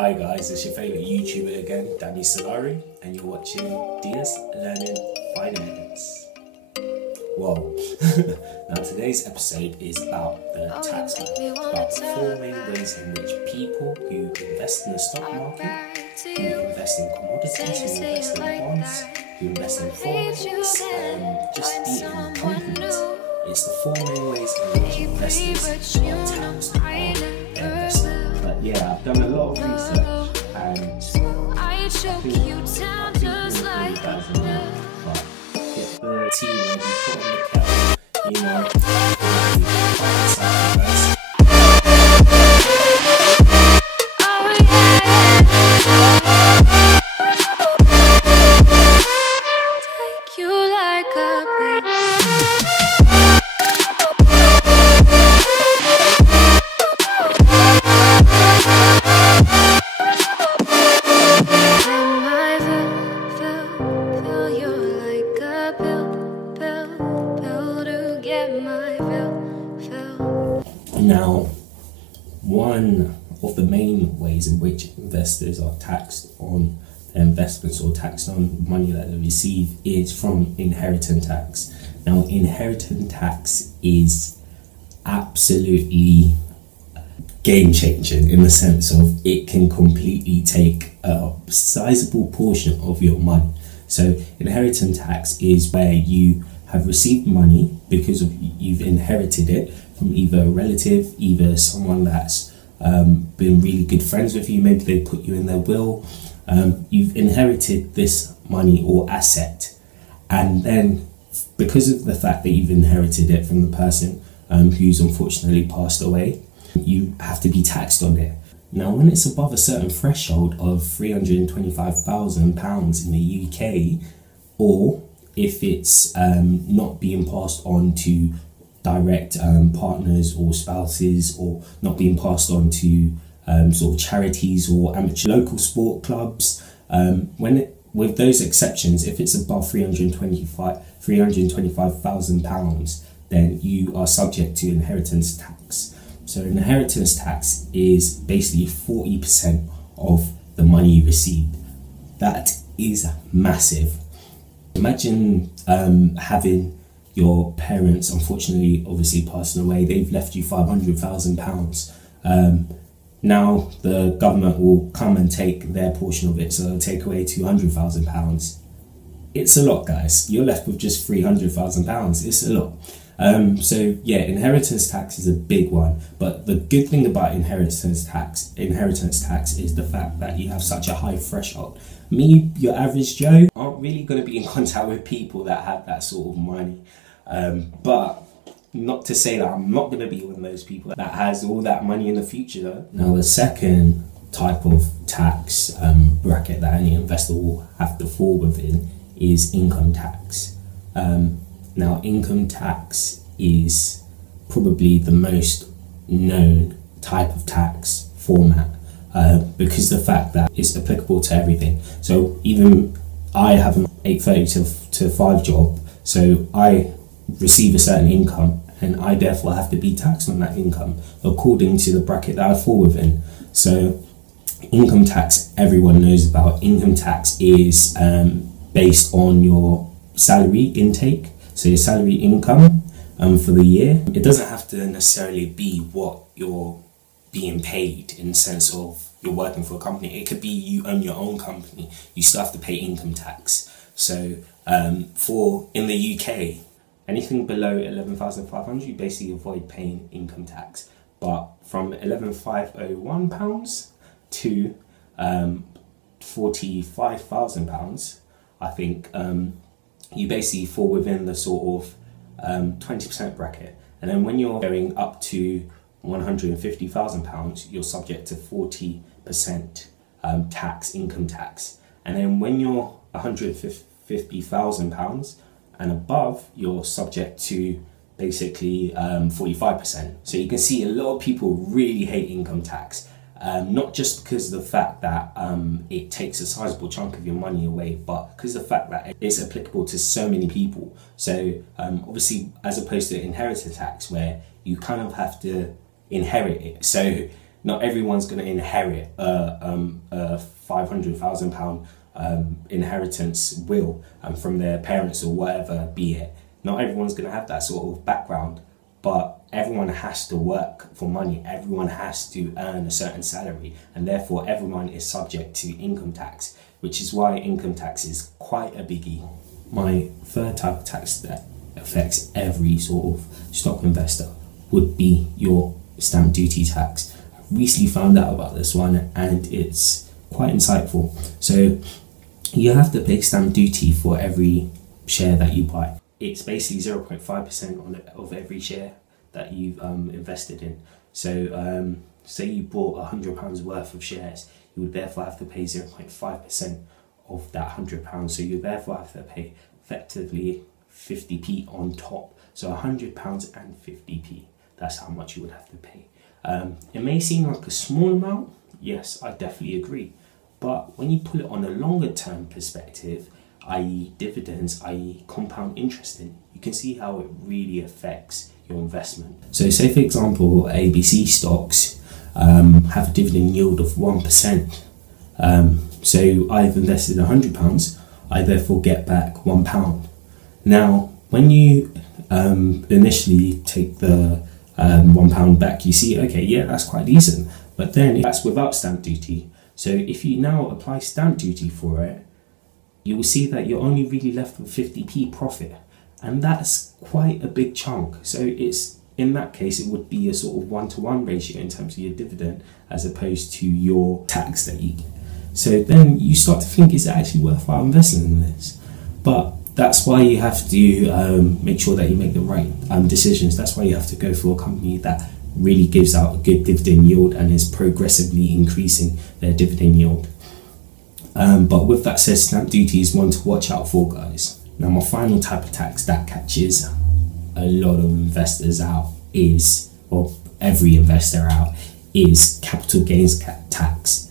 Hi guys, it's your favourite YouTuber again, Danny Solari, and you're watching Diaz Learning Finance. Whoa. Now today's episode is about the tax man, about the 4 main ways in which people who invest in the stock market, who invest in commodities, who invest in bonds, who invest in forex, just be in companies. It's the 4 main ways in which investors are taxed on their investment. But yeah, I've done a lot of research and I think you guys are know, but get the tea ready, put on the kettle, you know, take you like a Now, one of the main ways in which investors are taxed on their investments or taxed on money that they receive is from inheritance tax. Now, inheritance tax is absolutely game-changing in the sense of it can completely take a sizable portion of your money. So, inheritance tax is where you have received money because you've inherited it from either a relative, either someone that's been really good friends with you, maybe they put you in their will. You've inherited this money or asset, and then because of the fact that you've inherited it from the person who's unfortunately passed away, you have to be taxed on it. Now, when it's above a certain threshold of £325,000 in the UK, or if it's not being passed on to direct partners or spouses, or not being passed on to sort of charities or amateur local sport clubs, with those exceptions, if it's above £325,000, then you are subject to inheritance tax. So inheritance tax is basically 40% of the money you receive. That is massive. Imagine having your parents, unfortunately, obviously passing away. They've left you £500,000. Now the government will come and take their portion of it, so they'll take away £200,000. It's a lot, guys. You're left with just £300,000. It's a lot. So yeah, inheritance tax is a big one. But the good thing about inheritance tax is the fact that you have such a high threshold. Me, your average Joe, aren't really going to be in contact with people that have that sort of money. But not to say that I'm not going to be one of those people that has all that money in the future though. Now, the second type of tax bracket that any investor will have to fall within is income tax. Now, income tax is probably the most known type of tax format because the fact that it's applicable to everything. So even I have an 8:30 to 5 job, so I receive a certain income and I therefore have to be taxed on that income according to the bracket that I fall within. So income tax, everyone knows about. Income tax is based on your salary intake, so your salary income for the year. It doesn't have to necessarily be what you're being paid in the sense of you're working for a company. It could be you own your own company. You still have to pay income tax. So in the UK, anything below 11,500, you basically avoid paying income tax. But from £11,501 to £45,000, I think you basically fall within the sort of 20% bracket. And then when you're going up to £150,000, you're subject to 40% tax, income tax. And then when you're £150,000 and above, you're subject to basically 45%. So you can see a lot of people really hate income tax. Not just because of the fact that it takes a sizable chunk of your money away, but because of the fact that it's applicable to so many people. So obviously, as opposed to inheritance tax, where you kind of have to inherit it. So not everyone's going to inherit a £500,000 inheritance will from their parents or whatever be it. Not everyone's going to have that sort of background, but everyone has to work for money. Everyone has to earn a certain salary, and therefore everyone is subject to income tax, which is why income tax is quite a biggie. My third type of tax that affects every sort of stock investor would be your stamp duty tax. I recently found out about this one and it's quite insightful. So you have to pay stamp duty for every share that you buy. It's basically 0.5% of every share that you've invested in. So say you bought £100 worth of shares, you would therefore have to pay 0.5% of that £100. So you therefore have to pay effectively 50p on top. So £100 and 50p. That's how much you would have to pay. It may seem like a small amount. Yes, I definitely agree. But when you put it on a longer term perspective, i.e. dividends, i.e. compound interest in, you can see how it really affects your investment. So say for example, ABC stocks have a dividend yield of 1%. So I've invested £100, I therefore get back £1. Now, when you initially take the £1 back, you see, okay, yeah, that's quite decent. But then that's without stamp duty. So if you now apply stamp duty for it, you will see that you're only really left with 50p profit. And that's quite a big chunk. So it's, in that case, it would be a sort of 1-to-1 ratio in terms of your dividend as opposed to your tax that you get. So then you start to think, is it actually worthwhile investing in this? But that's why you have to make sure that you make the right decisions. That's why you have to go for a company that really gives out a good dividend yield and is progressively increasing their dividend yield. But with that said, stamp duty is one to watch out for, guys. Now, my final type of tax that catches a lot of investors out is, or every investor out, is capital gains tax.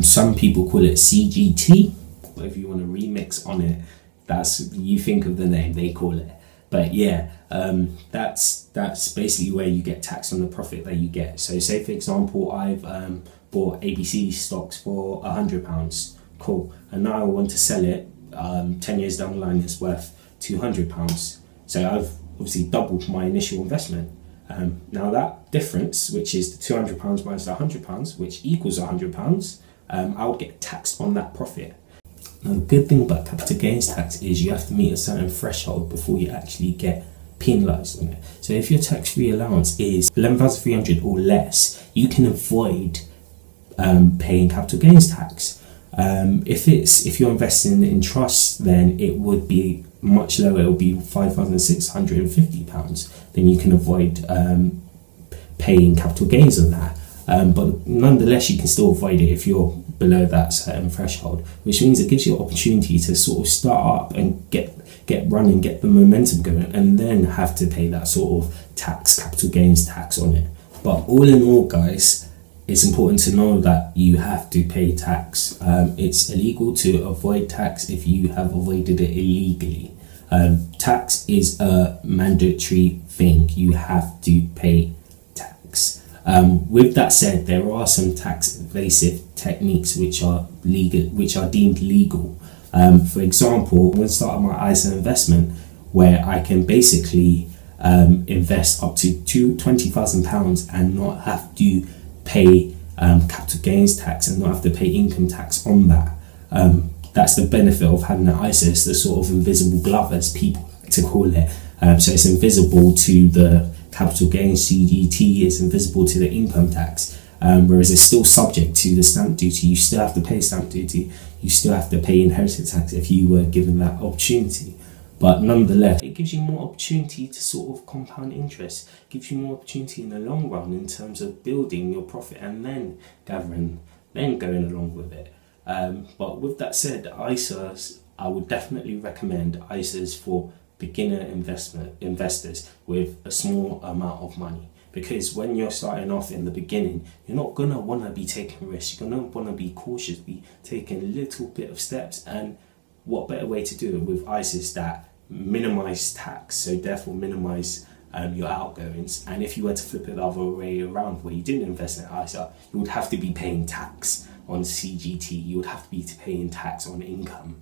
Some people call it CGT. If you want to remix on it, that's, you think of the name, they call it. But yeah, that's basically where you get taxed on the profit that you get. So say for example, I've bought ABC stocks for £100. Cool. And now I want to sell it 10 years down the line, it's worth £200. So I've obviously doubled my initial investment. Now that difference, which is the £200 minus the £100, which equals £100, I would get taxed on that profit. Now the good thing about capital gains tax is you have to meet a certain threshold before you actually get penalised on it. So if your tax-free allowance is 11,300 or less, you can avoid paying capital gains tax. If you're investing in trusts, then it would be much lower. It would be £5,650. Then you can avoid paying capital gains on that. But nonetheless, you can still avoid it if you're below that certain threshold, which means it gives you an opportunity to sort of start up and get running, get the momentum going, and then have to pay that sort of tax, capital gains tax on it. But all in all, guys, it's important to know that you have to pay tax. It's illegal to avoid tax if you have avoided it illegally. Tax is a mandatory thing. You have to pay tax. With that said, there are some tax evasive techniques which are legal, which are deemed legal. For example, I'm going to start my Heuse investment where I can basically invest up to £20,000 and not have to pay capital gains tax and not have to pay income tax on that. That's the benefit of having an Heuse. It's the sort of invisible glove, as people like to call it. So it's invisible to the capital gains CGT, it's invisible to the income tax, whereas it's still subject to the stamp duty. You still have to pay stamp duty, you still have to pay inheritance tax if you were given that opportunity. But nonetheless, it gives you more opportunity to sort of compound interest, gives you more opportunity in the long run in terms of building your profit and then gathering, then going along with it. But with that said, Heuse, I would definitely recommend Heuse for beginner investors with a small amount of money, because when you're starting off in the beginning, you're not gonna want to be taking risks. You're gonna want to be cautious, be taking a little bit of steps. And what better way to do it with Heuse that minimize tax, so therefore minimize your outgoings. And if you were to flip it the other way around, where you didn't invest in ISA, you would have to be paying tax on CGT. You would have to be paying tax on income.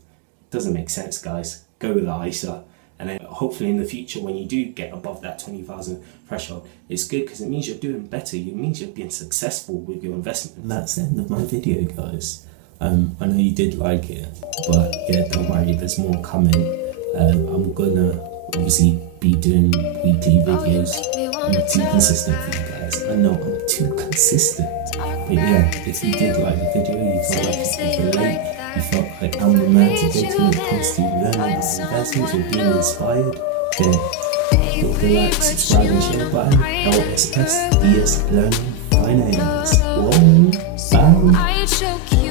Doesn't make sense, guys. Go with the ISA. And then hopefully in the future, when you do get above that 20,000 threshold, it's good because it means you're doing better. It means you're being successful with your investment. And that's the end of my video, guys. I know you did like it, but yeah, don't worry, there's more coming. I'm gonna obviously be doing weekly videos. I'm too consistent for you guys. I know I'm too consistent. But yeah, if you did like the video, you felt like you could relate, you felt like I'm the man to go to when it comes to learning about investments or being inspired, then hit the like, subscribe and share button. LSS DS Learning Finance. Whoa, bye.